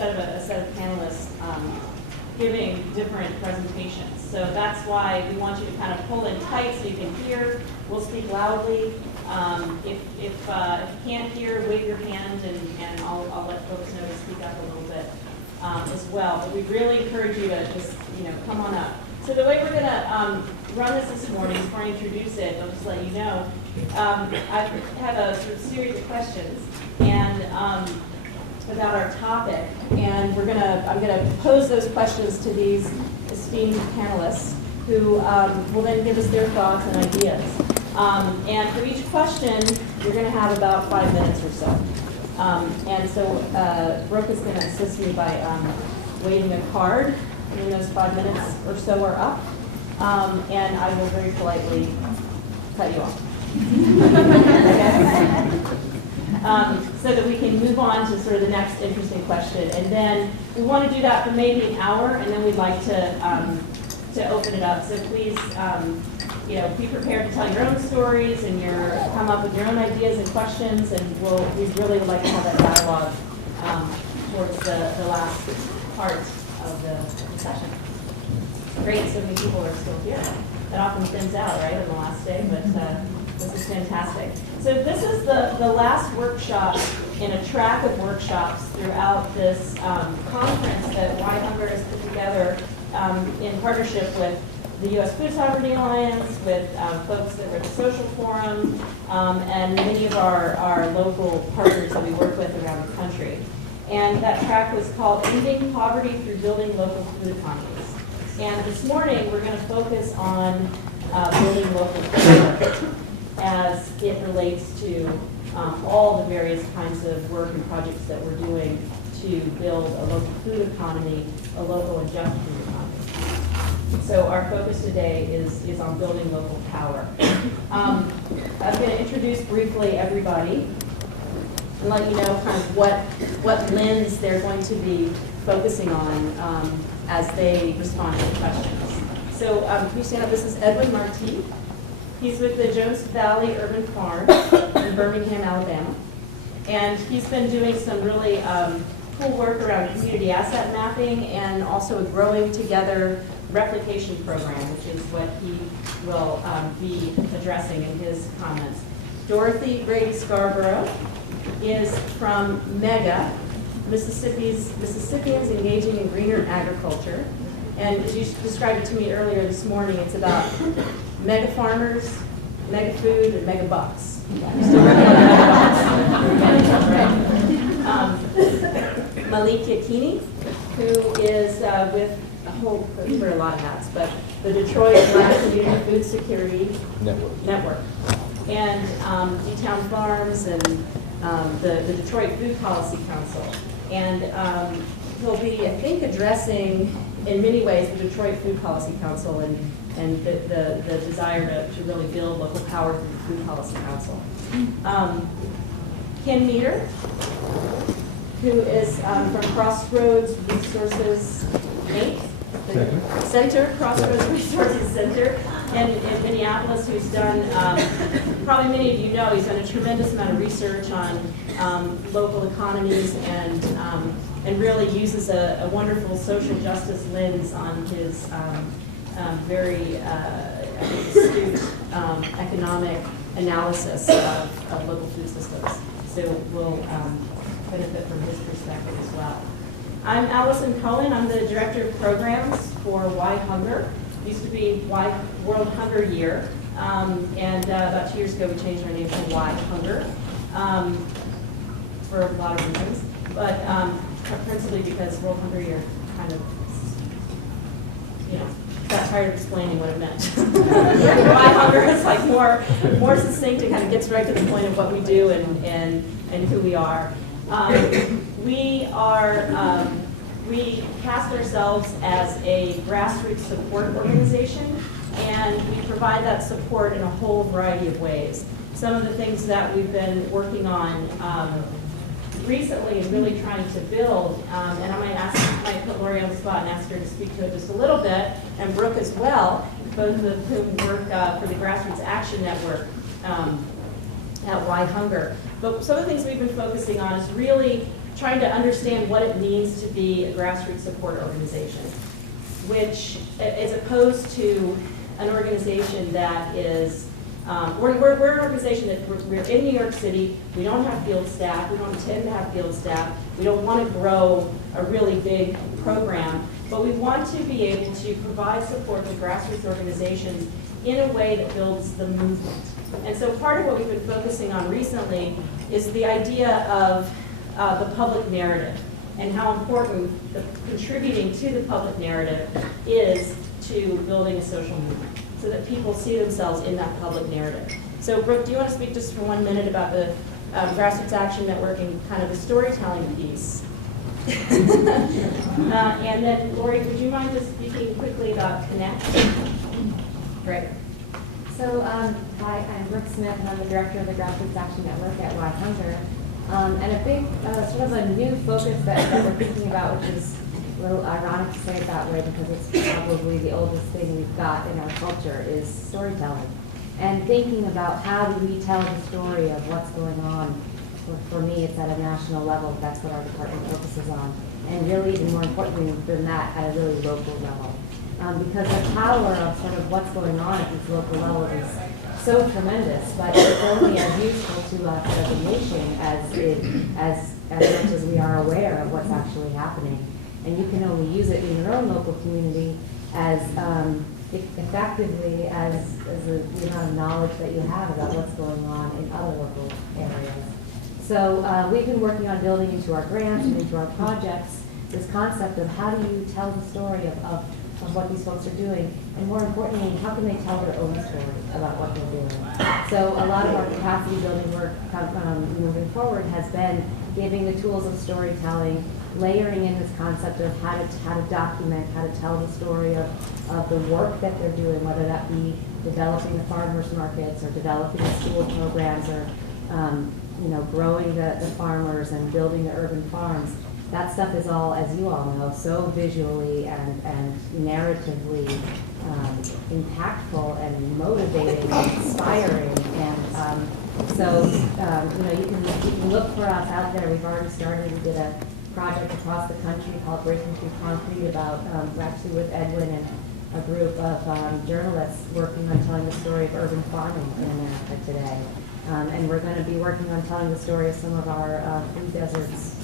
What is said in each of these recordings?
a set of panelists giving different presentations. So that's why we want you to kind of pull in tight so you can hear. We'll speak loudly. If you can't hear, wave your hand, and I'll let folks know to speak up a little bit as well. But we really encourage you to just come on up. So the way we're going to run this morning, before I introduce it, I'll just let you know, I have a sort of series of questions and about our topic, and I'm gonna pose those questions to these esteemed panelists, who will then give us their thoughts and ideas. And for each question, we're going to have about 5 minutes or so. And so Brooke is going to assist me by waving a card when those 5 minutes or so are up. And I will very politely cut you off. So that we can move on to sort of the next interesting question. And then we want to do that for maybe an hour, and then we'd like to open it up. So please, be prepared to tell your own stories and come up with your own ideas and questions, and we'd really like to have that dialogue towards the last part of the session. Great, so many people are still here. That often thins out, right, on the last day, but this is fantastic. So this is the last workshop in a track of workshops throughout this conference that Why Hunger has put together in partnership with the U.S. Food Sovereignty Alliance, with folks that were at the Social Forum, and many of our local partners that we work with around the country. And that track was called Ending Poverty Through Building Local Food Economies. And this morning, we're going to focus on building local food as it relates to all the various kinds of work and projects that we're doing to build a local food economy, a local and just food economy. So our focus today is on building local power. I'm going to introduce briefly everybody and let you know kind of what lens they're going to be focusing on as they respond to the questions. So can you stand up? This is Edwin Marti. He's with the Jones Valley Urban Farm in Birmingham, Alabama. And he's been doing some really cool work around community asset mapping and also a Growing Together replication program, which is what he will be addressing in his comments. Dorothy Brady Scarborough is from MEGA, Mississippians Engaging in Greener Agriculture. And as you described it to me earlier this morning, it's about mega farmers, mega food, and mega bucks. Malik Yakini, who is with we wear a lot of hats, but the Detroit Black Community Food Security Network. And D-Town Farms and the Detroit Food Policy Council. And he'll be, I think, addressing in many ways the Detroit Food Policy Council and the desire to really build local power through the Food Policy Council. Ken Meter, who is from Crossroads Resources Inc., the Crossroads Resources Center in Minneapolis, who's done, probably many of you know, he's done a tremendous amount of research on local economies and really uses a wonderful social justice lens on his very astute economic analysis of local food systems. So we'll benefit from his perspective as well. I'm Allison Cohen. I'm the Director of Programs for Why Hunger. It used to be Why World Hunger Year. And about 2 years ago, we changed our name to Why Hunger for a lot of reasons. But principally because World Hunger Year kind of, got tired of explaining what it meant. Why Hunger is like more succinct and kind of gets right to the point of what we do and who we are. We cast ourselves as a grassroots support organization, and we provide that support in a whole variety of ways. Some of the things that we've been working on recently and really trying to build, and I might put Lori on the spot and ask her to speak to it just a little bit, and Brooke as well, both of whom work for the Grassroots Action Network at Why Hunger. But some of the things we've been focusing on is really trying to understand what it means to be a grassroots support organization, which, as opposed to an organization that is, we're an organization that we're in New York City. We don't have field staff. We don't intend to have field staff. We don't want to grow a really big program, but we want to be able to provide support to grassroots organizations in a way that builds the movement. And so part of what we've been focusing on recently is the idea of the public narrative and how important contributing to the public narrative is to building a social movement, so that people see themselves in that public narrative. So Brooke, do you want to speak just for 1 minute about the Grassroots Action Network and kind of the storytelling piece? And then Lori, would you mind just speaking quickly about Connect? Great. So, hi, I'm Brooke Smith, and I'm the director of the Grassroots Action Network at Y Hunter. And a big, sort of a new focus that we're thinking about, which is a little ironic to say it that way because it's probably the oldest thing we've got in our culture, is storytelling. And thinking about how do we tell the story of what's going on. For me, it's at a national level. That's what our department focuses on. And really, even more importantly than that, at a really local level. Because the power of sort of what's going on at this local level is so tremendous, but it's only as useful to us as a nation as much as we are aware of what's actually happening. And you can only use it in your own local community as effectively as the amount of knowledge that you have about what's going on in other local areas. So we've been working on building into our grants and into our projects this concept of how do you tell the story of what these folks are doing, and more importantly, how can they tell their own story about what they're doing. So a lot of our capacity building work moving forward has been giving the tools of storytelling, layering in this concept of how to document, how to tell the story of the work that they're doing, whether that be developing the farmers markets or developing the school programs or growing the farmers and building the urban farms. That stuff is all, as you all know, so visually and narratively impactful and motivating and inspiring. And so you can look for us out there. We've already started. We did a project across the country called Breaking Through Concrete about actually with Edwin and a group of journalists working on telling the story of urban farming in America today. And we're going to be working on telling the story of some of our food deserts,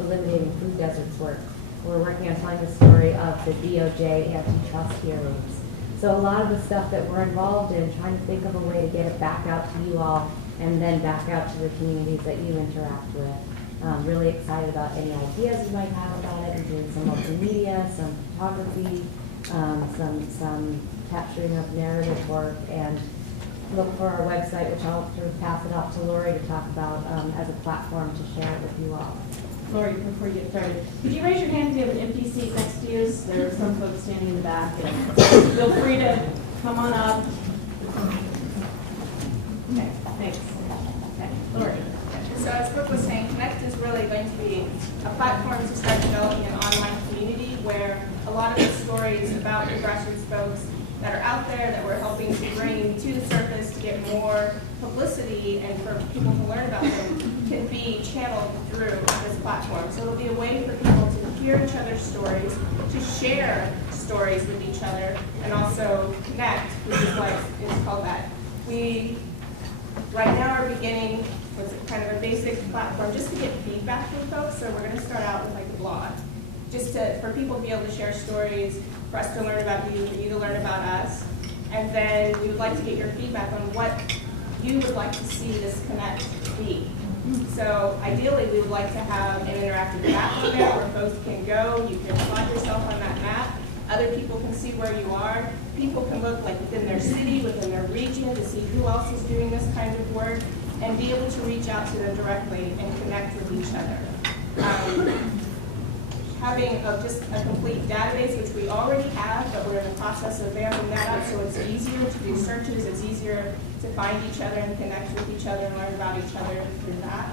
eliminating food deserts work. We're working on telling the story of the DOJ antitrust hearings. So a lot of the stuff that we're involved in, trying to think of a way to get it back out to you all and then back out to the communities that you interact with. Really excited about any ideas you might have about it, and doing some multimedia, some photography, some capturing of narrative work, and look for our website, which I'll sort of pass it off to Lori to talk about as a platform to share it with you all. Lori, before you get started, could you raise your hand if you have an empty seat next to you? There are some folks standing in the back. And feel free to come on up. Okay, thanks. Okay, Lori. So as Brooke was saying, Connect is really going to be a platform to start developing an online community where a lot of the stories about the grassroots folks that are out there that we're helping to bring to the surface to get more publicity and for people to learn about them can be channeled through this platform. So it'll be a way for people to hear each other's stories, to share stories with each other, and also connect, which is what it's called that. We right now are beginning with kind of a basic platform just to get feedback from folks. So we're going to start out with like a blog, just for people to be able to share stories, for us to learn about you, for you to learn about us. And then we would like to get your feedback on what you would like to see this Connect be. So ideally, we would like to have an interactive map on there where folks can go, you can plot yourself on that map, other people can see where you are, people can look like within their city, within their region to see who else is doing this kind of work, and be able to reach out to them directly and connect with each other. Having just a complete database, which we already have, but we're in the process of vamping that up, so it's easier to do searches, it's easier to find each other and connect with each other and learn about each other through that.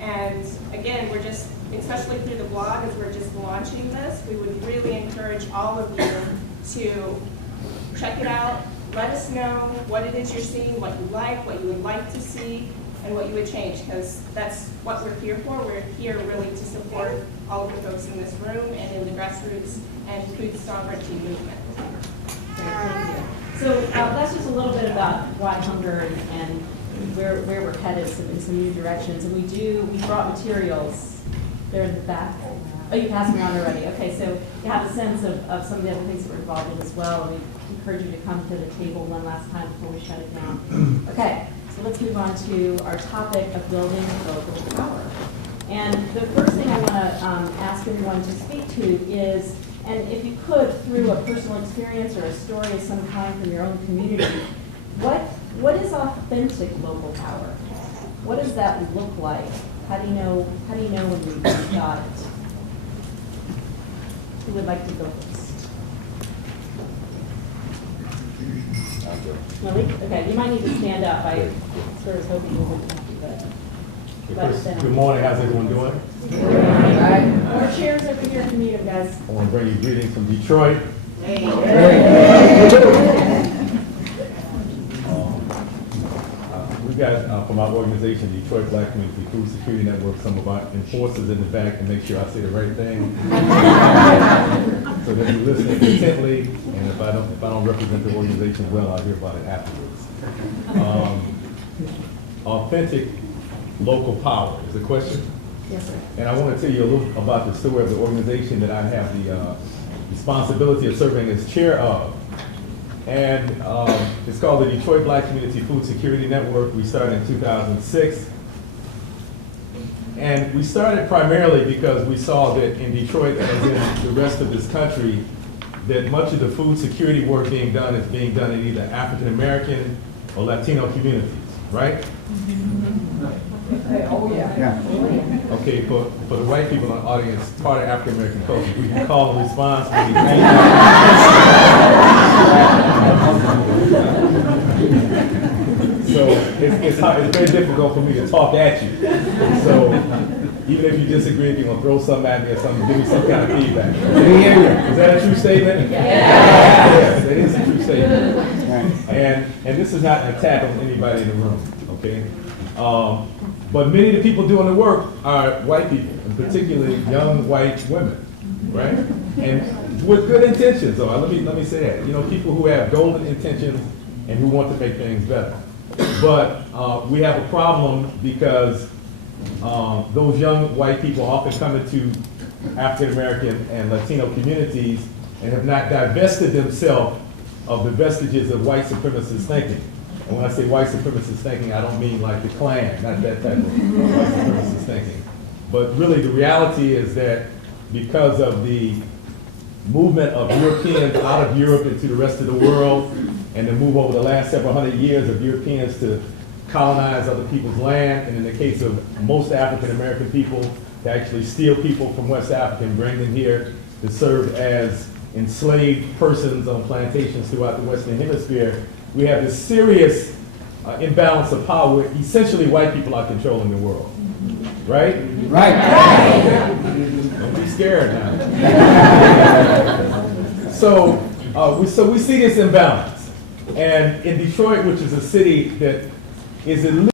And again, we're just, especially through the blog, as we're just launching this, we would really encourage all of you to check it out, let us know what it is you're seeing, what you like, what you would like to see, and what you would change, because that's what we're here for. We're here really to support all of the folks in this room and in the grassroots and food sovereignty movement. Thank you. So that's just a little bit about Why Hunger and where we're headed in some new directions. And we brought materials. They're in the back. Oh, you passed me on already. Okay, so you have a sense of some of the other things that we're involved in as well. And we encourage you to come to the table one last time before we shut it down. Okay, so let's move on to our topic of building local power. And the first thing I want to ask everyone to speak to is, and if you could, through a personal experience or a story of some kind from your own community, what is authentic local power? What does that look like? How do you know when you've got it? Who would like to go first? Malik? Okay, you might need to stand up. I sort of hoping you wouldn't have to, but. Good morning, how's everyone doing? More chairs over here for you guys. I want to bring you greetings from Detroit. We got from our organization, Detroit Black Community Food Security Network, some of our enforcers in the back to make sure I say the right thing. So that you listen intently, and if I don't represent the organization well, I'll hear about it afterwards. Authentic local power is the question. Yes, sir. And I want to tell you a little about the story of the organization that I have the responsibility of serving as chair of. And it's called the Detroit Black Community Food Security Network. We started in 2006. And we started primarily because we saw that in Detroit, as in the rest of this country, that much of the food security work being done is being done in either African American or Latino communities, right? Okay, for the white people in the audience, part of African American culture, we can call and response when So it's very difficult for me to talk at you. So even if you disagree, if you're gonna throw something at me or something, give me some kind of feedback. Is that a true statement? Yes, it is a true statement. And this is not an attack on anybody in the room, okay? But many of the people doing the work are white people, and particularly young white women, right? And with good intentions, though. Let me say that. You know, people who have golden intentions and who want to make things better. But we have a problem because those young white people often come into African American and Latino communities and have not divested themselves of the vestiges of white supremacist thinking. And when I say white supremacist thinking, I don't mean like the Klan, not that type of white supremacist thinking. But really the reality is that because of the movement of Europeans out of Europe into the rest of the world, and the move over the last several hundred years of Europeans to colonize other people's land, and in the case of most African American people, to actually steal people from West Africa and bring them here to serve as enslaved persons on plantations throughout the Western Hemisphere, we have this serious imbalance of power where essentially white people are controlling the world. Right? Right. Don't be scared now. So we see this imbalance. And in Detroit, which is a city that is at least